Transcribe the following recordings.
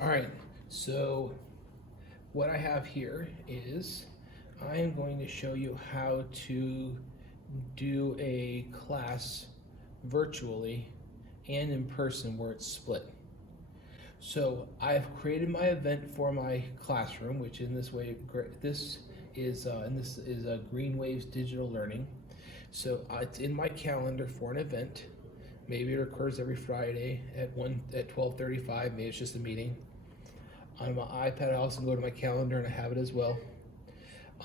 All right, so what I have here is I am going to show you how to do a class virtually and in person where it's split. So I've created my event for my classroom, which in this way, this is Green Waves Digital Learning. So it's in my calendar for an event. Maybe it occurs every Friday at 12:35. Maybe it's just a meeting. On my iPad, I also go to my calendar and I have it as well.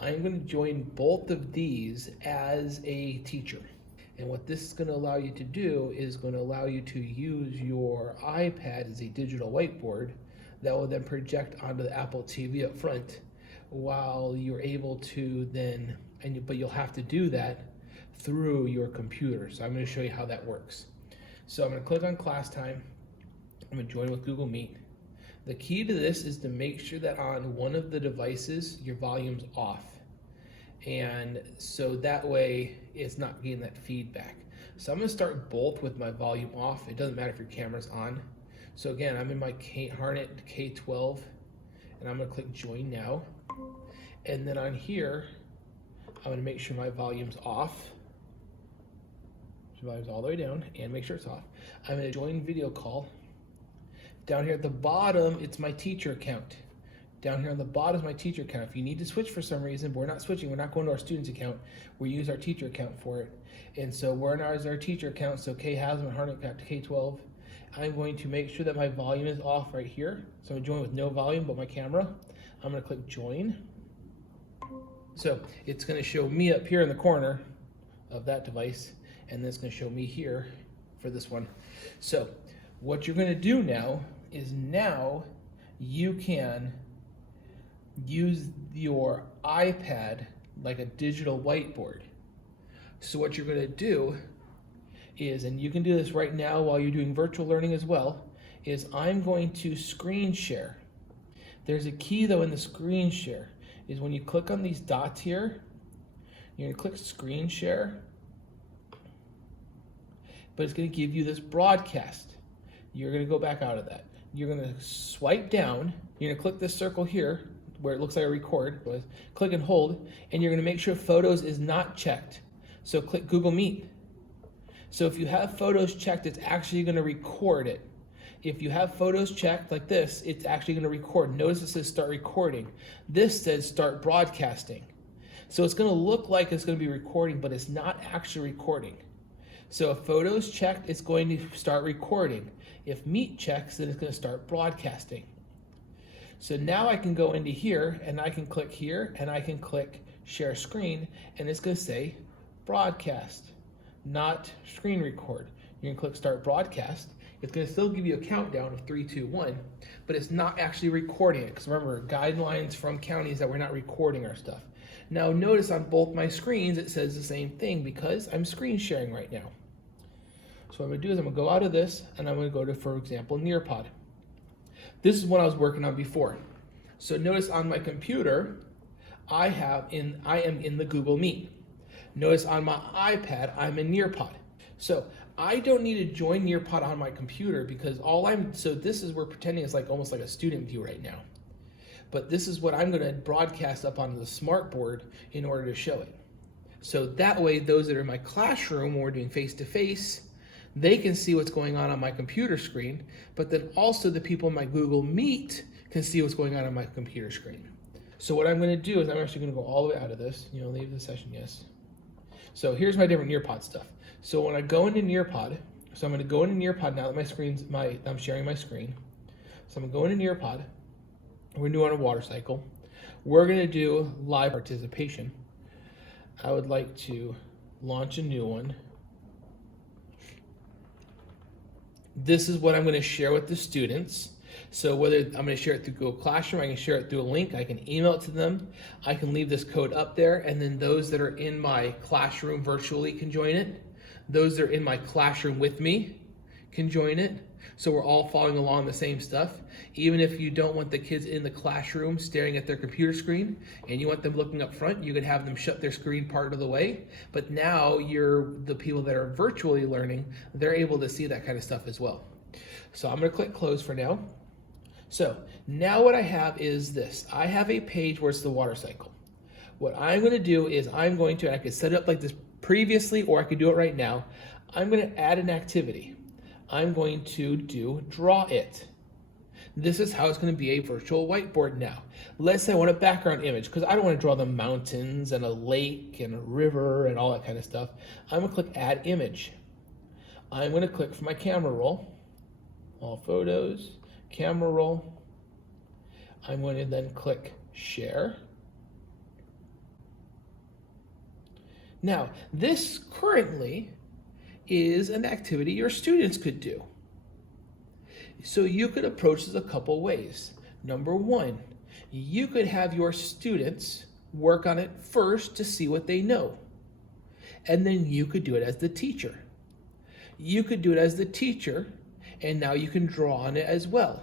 I'm going to join both of these as a teacher. And what this is going to allow you to do is going to allow you to use your iPad as a digital whiteboard that will then project onto the Apple TV up front while you're able to then, but you'll have to do that through your computer. So I'm going to show you how that works. So I'm going to click on class time. I'm going to join with Google Meet. The key to this is to make sure that on one of the devices, your volume's off. And so that way it's not getting that feedback. So I'm gonna start both with my volume off. It doesn't matter if your camera's on. So again, I'm in my Harnett K12 and I'm gonna click join now. And then on here, I'm gonna make sure my volume's off. So volume's all the way down and make sure it's off. I'm gonna join video call. Down here at the bottom, it's my teacher account. Down here on the bottom is my teacher account. If you need to switch for some reason, but we're not switching, we're not going to our student's account, we use our teacher account for it. And so we're in our teacher account, so K Haslam and Harnett K12. I'm going to make sure that my volume is off right here. So I'm going to join with no volume but my camera. I'm going to click join. So it's going to show me up here in the corner of that device, and then it's going to show me here for this one. So what you're going to do now is you can use your iPad like a digital whiteboard. So what you're going to do is, and you can do this right now while you're doing virtual learning as well, is I'm going to screen share. There's a key though in the screen share, is when you click on these dots here, you're going to click screen share, but it's going to give you this broadcast. You're going to go back out of that. You're going to swipe down, you're going to click this circle here where it looks like a record, click and hold, and you're going to make sure photos is not checked. So click Google Meet. So if you have photos checked, it's actually going to record it. If you have photos checked like this, it's actually going to record. Notice it says start recording. This says start broadcasting. So it's going to look like it's going to be recording, but it's not actually recording. So if photos checked, it's going to start recording. If Meet checks, then it's going to start broadcasting. So now I can go into here and I can click here and I can click share screen, and it's going to say broadcast, not screen record. You can click start broadcast. It's going to still give you a countdown of 3, 2, 1, but it's not actually recording it, because remember, guidelines from counties that we're not recording our stuff. Now notice on both my screens it says the same thing because I'm screen sharing right now. So what I'm going to do is I'm going to go out of this and I'm going to go to, for example, Nearpod. This is what I was working on before. So notice on my computer, I am in the Google Meet. Notice on my iPad, I'm in Nearpod. So I don't need to join Nearpod on my computer because this is, we're pretending it's like almost like a student view right now. But this is what I'm going to broadcast up onto the smartboard in order to show it. So that way, those that are in my classroom when we're doing face-to-face, they can see what's going on my computer screen, but then also the people in my Google Meet can see what's going on my computer screen. So what I'm going to do is I'm actually going to go all the way out of this, leave the session, yes. So here's my different Nearpod stuff. So when I go into Nearpod, so I'm going to go into Nearpod now that I'm sharing my screen. So I'm going to go into Nearpod. We're new on a water cycle. We're going to do live participation. I would like to launch a new one. This is what I'm going to share with the students. So whether I'm going to share it through Google Classroom, I can share it through a link, I can email it to them, I can leave this code up there, and then those that are in my classroom virtually can join it. Those that are in my classroom with me can join it. So we're all following along the same stuff. Even if you don't want the kids in the classroom staring at their computer screen and you want them looking up front, you could have them shut their screen part of the way. But now the people that are virtually learning, they're able to see that kind of stuff as well. So I'm going to click close for now. So now what I have is this. I have a page where it's the water cycle. What I'm going to do is I could set it up like this previously, or I could do it right now. I'm going to add an activity. I'm going to do draw it. This is how it's going to be a virtual whiteboard now. Let's say I want a background image, because I don't want to draw the mountains and a lake and a river and all that kind of stuff. I'm going to click add image. I'm going to click for my camera roll, all photos, camera roll. I'm going to then click share. Now, this currently is an activity your students could do. So you could approach this a couple ways. Number one, you could have your students work on it first to see what they know. And then you could do it as the teacher. You could do it as the teacher, and now you can draw on it as well.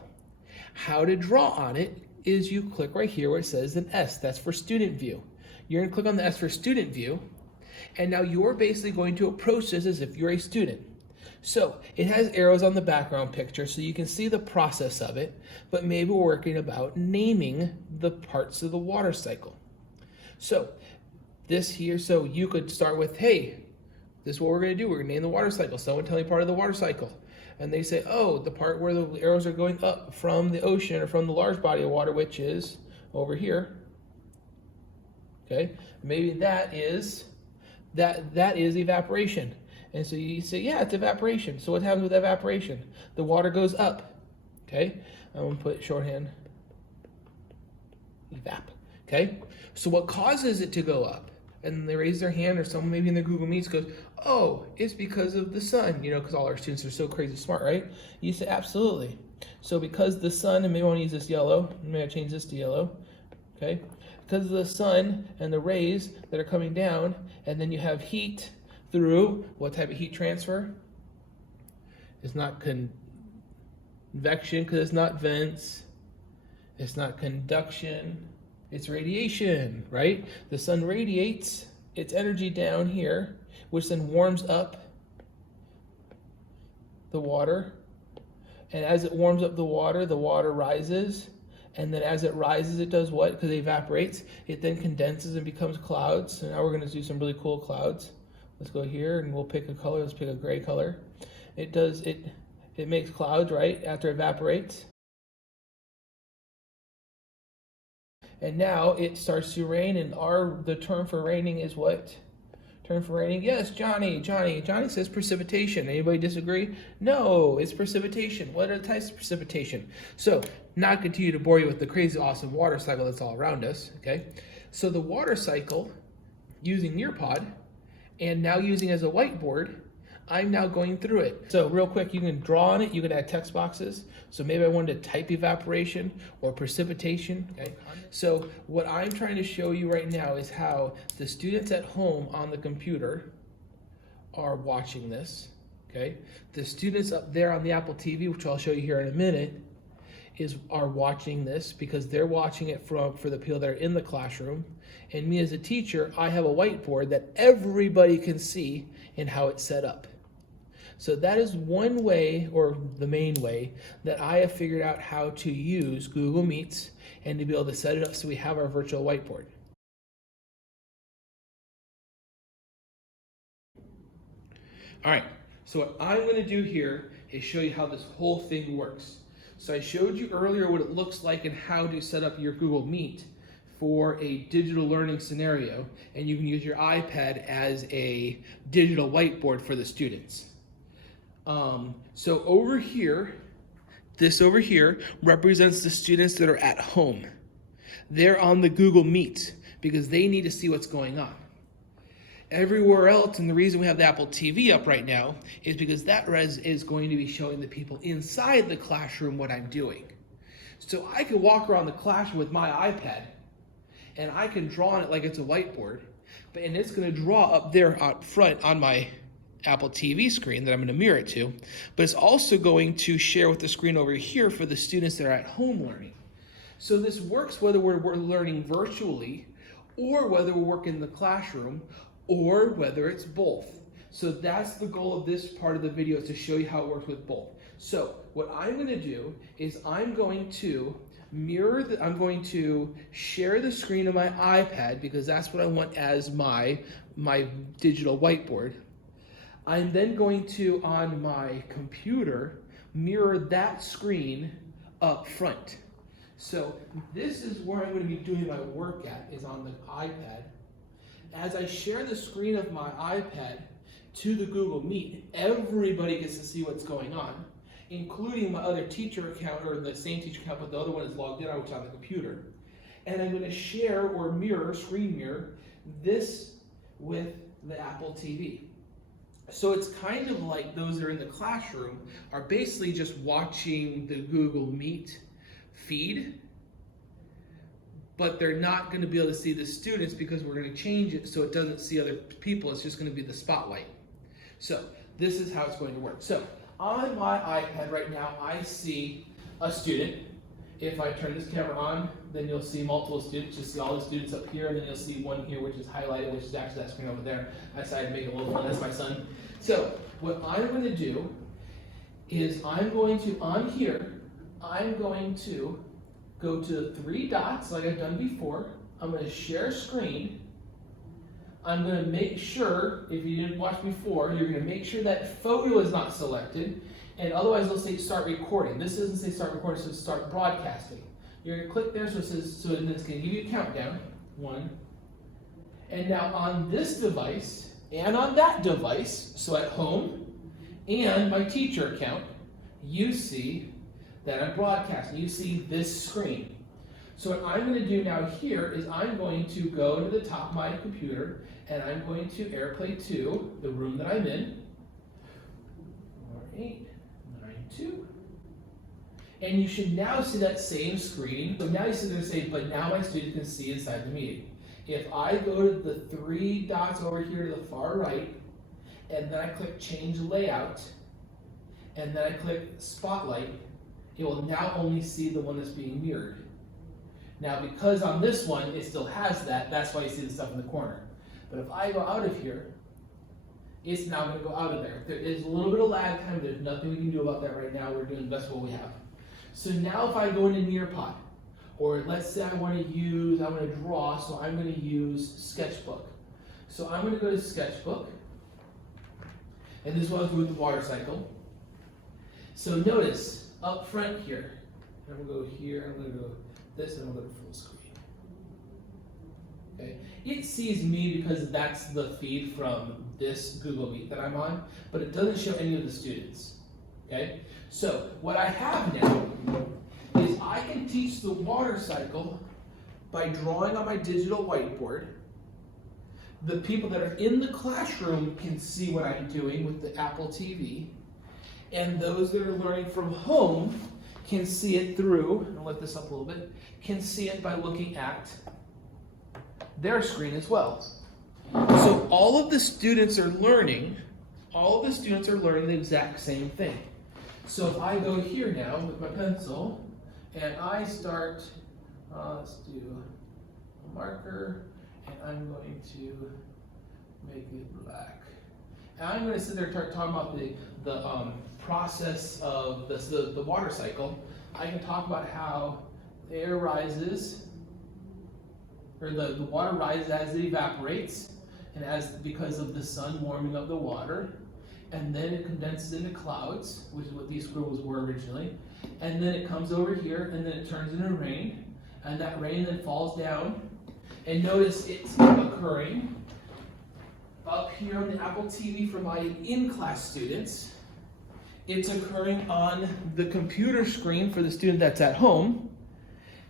How to draw on it is you click right here where it says an S, that's for student view. You're gonna click on the S for student view, and now you're basically going to approach this as if you're a student. So it has arrows on the background picture so you can see the process of it, but maybe we're working about naming the parts of the water cycle. So this here, so you could start with, hey, this is what we're gonna do. We're gonna name the water cycle. Someone tell me part of the water cycle. And they say, oh, the part where the arrows are going up from the ocean or from the large body of water, which is over here. Okay, maybe that is evaporation. And so you say, yeah, it's evaporation. So what happens with evaporation? The water goes up. Okay, I'm gonna put shorthand, evap. Okay, so what causes it to go up? And they raise their hand, or someone maybe in the Google Meets goes, oh, it's because of the sun, because all our students are so crazy smart, right? You say, absolutely. So because the sun, and maybe I want to use this yellow, maybe I change this to yellow, okay? Because of the sun and the rays that are coming down, and then you have heat through, what type of heat transfer? It's not convection, because it's not vents. It's not conduction. It's radiation, right? The sun radiates its energy down here, which then warms up the water. And as it warms up the water rises. And then as it rises, it does what? Because it evaporates. It then condenses and becomes clouds. So now we're going to do some really cool clouds. Let's go here and we'll pick a color. Let's pick a gray color. It makes clouds, right? After it evaporates. And now it starts to rain, and the term for raining is what? Term for raining? Yes, Johnny says precipitation. Anybody disagree? No, it's precipitation. What are the types of precipitation? So, not continue to bore you with the crazy awesome water cycle that's all around us, okay? So the water cycle, using Nearpod, and now using as a whiteboard, I'm now going through it. So real quick, you can draw on it, you can add text boxes. So maybe I wanted to type evaporation or precipitation, okay? So what I'm trying to show you right now is how the students at home on the computer are watching this, okay? The students up there on the Apple TV, which I'll show you here in a minute, are watching this because they're watching it for the people that are in the classroom. And me as a teacher, I have a whiteboard that everybody can see and how it's set up. So that is one way, or the main way, that I have figured out how to use Google Meets and to be able to set it up so we have our virtual whiteboard. All right, so what I'm going to do here is show you how this whole thing works. So I showed you earlier what it looks like and how to set up your Google Meet for a digital learning scenario, and you can use your iPad as a digital whiteboard for the students. So over here, this over here represents the students that are at home. They're on the Google Meet because they need to see what's going on. Everywhere else, and the reason we have the Apple TV up right now is because that is going to be showing the people inside the classroom what I'm doing. So I can walk around the classroom with my iPad and I can draw on it like it's a whiteboard, and it's going to draw up there up front on my Apple TV screen that I'm going to mirror it to, but it's also going to share with the screen over here for the students that are at home learning. So this works whether we're learning virtually or whether we're working in the classroom or whether it's both. So that's the goal of this part of the video, is to show you how it works with both. So what I'm going to do is I'm going to share the screen of my iPad, because that's what I want as my digital whiteboard. I'm then going to, on my computer, mirror that screen up front. So this is where I'm going to be doing my work at, is on the iPad. As I share the screen of my iPad to the Google Meet, everybody gets to see what's going on, including my other teacher account, or the same teacher account, but the other one is logged in, which is on the computer. And I'm going to share or screen mirror this with the Apple TV. So it's kind of like those that are in the classroom are basically just watching the Google Meet feed, but they're not going to be able to see the students, because we're going to change it so it doesn't see other people. It's just going to be the spotlight. So this is how it's going to work. So on my iPad right now, I see a student. If I turn this camera on, then you'll see multiple students. You'll see all the students up here, and then you'll see one here, which is highlighted, which is actually that screen over there. I decided to make it a little fun. That's my son. So what I'm going to do is I'm going to go to the three dots like I've done before. I'm going to share screen. I'm going to make sure, if you didn't watch before, you're going to make sure that photo is not selected, and otherwise it'll say start recording. This doesn't say start recording, so start broadcasting. You're going to click there, so it says, so it's going to give you a countdown. 1. And now on this device and on that device, so at home and my teacher account, you see that I'm broadcasting. You see this screen. So what I'm going to do now here is I'm going to go to the top of my computer, and I'm going to AirPlay to the room that I'm in. 4892. And you should now see that same screen. So now you see there say, but now my student can see inside the meeting. If I go to the three dots over here to the far right, and then I click change layout, and then I click spotlight, it will now only see the one that's being mirrored. Now, because on this one, it still has that, that's why you see the stuff in the corner. But if I go out of here, it's now going to go out of there. There is a little bit of lag time. There's nothing we can do about that right now. We're doing the best of what we have. So now if I go into Nearpod, or let's say I want to draw, so I'm going to use Sketchbook. So I'm going to go to Sketchbook, and this is what I'll do with the water cycle. So notice, up front here, I'm going to go here, I'm going to go this, and I'm going to go to full screen. Okay. It sees me because that's the feed from this Google Meet that I'm on, but it doesn't show any of the students. Okay? So what I have now is I can teach the water cycle by drawing on my digital whiteboard. The people that are in the classroom can see what I'm doing with the Apple TV, and those that are learning from home can see it through, I'll lift this up a little bit, can see it by looking at their screen as well. So all of the students are learning the exact same thing. So if I go here now with my pencil, and I start, let's do a marker, and I'm going to make it black. And I'm going to sit there and start talking about the process of the water cycle. I can talk about how the air rises, or the water rises as it evaporates, and because of the sun warming up the water, and then it condenses into clouds, which is what these scribbles were originally, and then it comes over here, and then it turns into rain, and that rain then falls down, and notice it's occurring up here on the Apple TV for my in-class students. It's occurring on the computer screen for the student that's at home,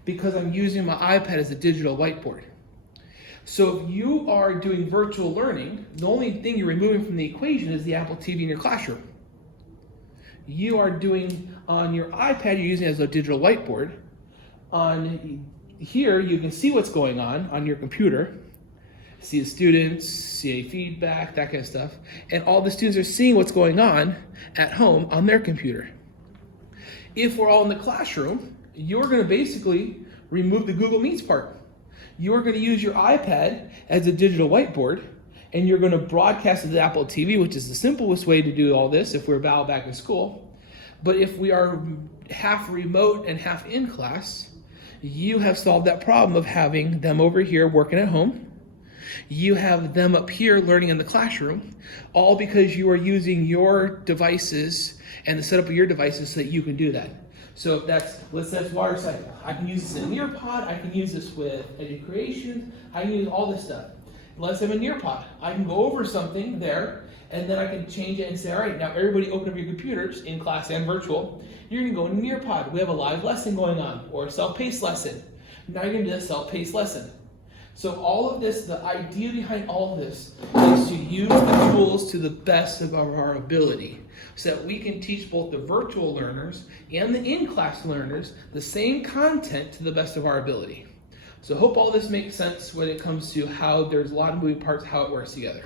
because I'm using my iPad as a digital whiteboard. So if you are doing virtual learning, the only thing you're removing from the equation is the Apple TV in your classroom. You are doing on your iPad, you're using it as a digital whiteboard. On here, you can see what's going on your computer. See the students, see feedback, that kind of stuff. And all the students are seeing what's going on at home on their computer. If we're all in the classroom, you're going to basically remove the Google Meets part. You're going to use your iPad as a digital whiteboard, and you're going to broadcast to the Apple TV, which is the simplest way to do all this if we're back in school. But if we are half remote and half in class, you have solved that problem of having them over here working at home. You have them up here learning in the classroom, all because you are using your devices and the setup of your devices so that you can do that. So that's water cycle. I can use this in Nearpod, I can use this with EduCreations, I can use all this stuff. Let's have a Nearpod. I can go over something there, and then I can change it and say, all right, now everybody open up your computers, in class and virtual. You're gonna go into Nearpod. We have a live lesson going on, or a self-paced lesson. Now you're gonna do a self-paced lesson. So all of this, the idea behind all of this is to use the tools to the best of our ability so that we can teach both the virtual learners and the in-class learners the same content to the best of our ability. So I hope all this makes sense when it comes to how there's a lot of moving parts, how it works together.